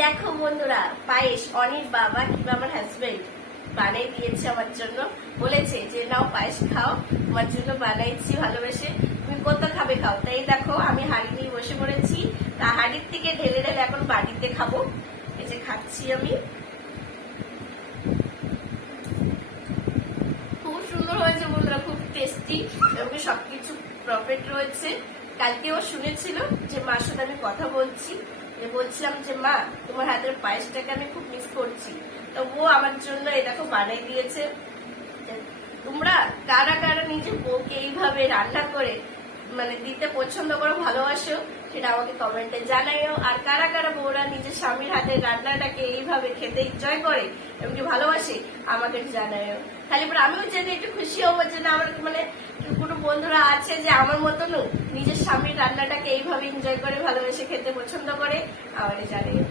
দেখো বন্ধুরা, পায়েস অনির বাবা কিংবা আমার হাজবেন্ড বানিয়ে দিয়েছে আমার জন্য। বলেছে যে নাও পায়েস খাও, তোমার জন্য বানাইছি ভালোবেসে, তুমি কত খাবে খাও। তাই দেখো আমি হাঁড়ি নিয়ে বসে পড়েছি, তা হাঁড়ির থেকে ঢেলে ঢেলে এখন বাড়িতে খাবো। এই যে খাচ্ছি আমি, খুব সুন্দর হয়েছে বন্ধুরা, খুব টেস্টি এবং সবকিছু প্রফিট রয়েছে। কালকেও শুনেছিল যে মার সাথে আমি কথা বলছি, বলছিলাম যে মা তোমার হাতের পায়েসটাকে আমি খুব মিস করছি, তো ও আমার জন্য এই দেখো বানিয়ে দিয়েছে। তোমরা কারা কারা নিজের বউকে এইভাবে রান্না করে মানে দিতে পছন্দ করো, ভালোবাসো, সেটা আমাকে কমেন্টে জানাইও। আর কারা কারা বউরা নিজের স্বামীর হাতের রান্নাটাকে এইভাবে খেতে এনজয় করে এবং ভালোবাসে আমাকে জানাইও। খালি পরে আমিও জানি একটু খুশি হবো যে না আমার মানে কোনো বন্ধুরা আছে যে আমার মতনও নিজের স্বামীর রান্নাটাকে এইভাবে এনজয় করে ভালোবেসে খেতে পছন্দ করে, আমাকে জানাইও।